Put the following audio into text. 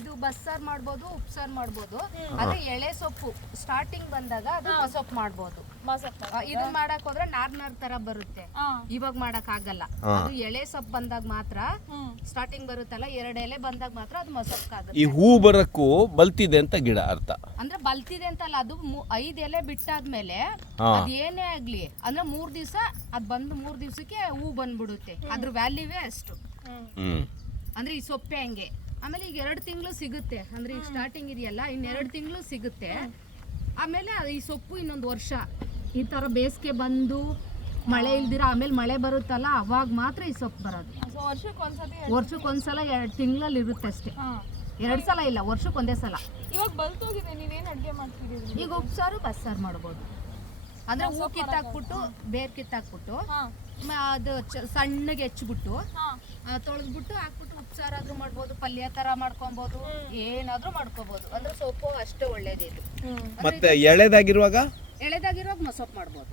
ಇದು ಬಸ್ಸಾರ್ ಮಾಡ್ಬೋದು, ಉಪ್ಸಾರ್ ಮಾಡ್ಬೋದು. ಅದೇ ಎಳೆ ಸೊಪ್ಪು ಸ್ಟಾರ್ಟಿಂಗ್ ಬಂದಾಗ ಅದು ಮಸೊಪ್ಪು ಮಾಡ್ಬೋದು. ಇದನ್ನ ಮಾಡಕ್ ಹೋದ್ರೆ ನಾರ್ ತರ ಬರುತ್ತೆ, ಇವಾಗ ಮಾಡಕ್ ಆಗಲ್ಲ. ಅದು ಎಳೆ ಸೊಪ್ಪು ಬಂದಾಗ ಮಾತ್ರ ಸ್ಟಾರ್ಟಿಂಗ್ ಬರುತ್ತಲ್ಲ, 2 ಎಲೆ ಬಂದಾಗ ಮಾತ್ರ ಅದು ಮಸೊಪ್ಪಾಗುತ್ತೆ. ಈ ಹೂ ಬರಕ್ಕೂ ಬಲ್ತಿದೆ ಅಂತ ಗಿಡ ಅರ್ಥ. ಅಂದ್ರೆ ಬಲ್ತಿದೆ ಅಂತಲ್ಲ, ಅದು 5 ಎಲೆ ಬಿಟ್ಟಾದ್ಮೇಲೆ ಅದ್ ಏನೇ ಆಗ್ಲಿ ಅಂದ್ರೆ 3 ದಿವಸ ಅದ್ ಬಂದು 3 ದಿವಸಕ್ಕೆ ಹೂ ಬಂದ್ಬಿಡುತ್ತೆ. ಅದ್ರ ವ್ಯಾಲ್ಯೂವೇ ಅಷ್ಟು. ಅಂದ್ರೆ ಈ ಸೊಪ್ಪೆ ಹಂಗೆ. ಆಮೇಲೆ ಈಗ 2 ತಿಂಗಳು ಸಿಗುತ್ತೆ, ಅಂದ್ರೆ ಈಗ ಸ್ಟಾರ್ಟಿಂಗ್ ಇದೆಯಲ್ಲ, ಇನ್ನು 2 ತಿಂಗಳು ಸಿಗುತ್ತೆ. ಆಮೇಲೆ ಈ ಸೊಪ್ಪು ಇನ್ನೊಂದು ವರ್ಷ ಈ ತರ ಬೇಸಿಗೆ ಬಂದು ಮಳೆ ಇಲ್ದಿರ ಆಮೇಲೆ ಮಳೆ ಬರುತ್ತಲ್ಲ, ಅವಾಗ ಮಾತ್ರ ಈ ಸೊಪ್ಪು ಬರೋದು. ವರ್ಷಕ್ಕೊಂದ್ಸಲ 2 ತಿಂಗಳಲ್ಲಿ ಇರುತ್ತೆ ಅಷ್ಟೇ. 2 ಸಲ ಇಲ್ಲ, ವರ್ಷಕ್ಕೊಂದೇ ಸಲ. ಇವಾಗ ಬಲ್ತೋಗಿದೆ, ನೀವೇನ್ ಅಡ್ಗೆ ಮಾಡ್ತಿದ್ದೀರಿ? ಈಗ ಉಪ್ಸಾರು ಬಸ್ಸಾರು ಮಾಡ್ಬೋದು. ಅಂದ್ರೆ ಹೂ ಕಿತ್ತಾಕ್ಬಿಟ್ಟು ಬೇರ್ ಕಿತ್ತಾಕ್ಬಿಟ್ಟು ಅದು ಸಣ್ಣಗೆ ಹೆಚ್ಚಿಬಿಟ್ಟು ತೊಳೆದ್ಬಿಟ್ಟು ಹಾಕ್ಬಿಟ್ಟು ಉಪ್ಸಾರಾದ್ರೂ ಮಾಡ್ಬೋದು, ಪಲ್ಯ ತರ ಮಾಡ್ಕೊಬಹುದು, ಏನಾದ್ರೂ ಮಾಡ್ಕೋಬಹುದು. ಅಂದ್ರೆ ಸೊಪ್ಪು ಅಷ್ಟೇ ಒಳ್ಳೇದಿದು. ಮತ್ತೆ ಎಳೆದಾಗಿರುವಾಗ ಮಸೊಪ್ಪು ಮಾಡ್ಬೋದು.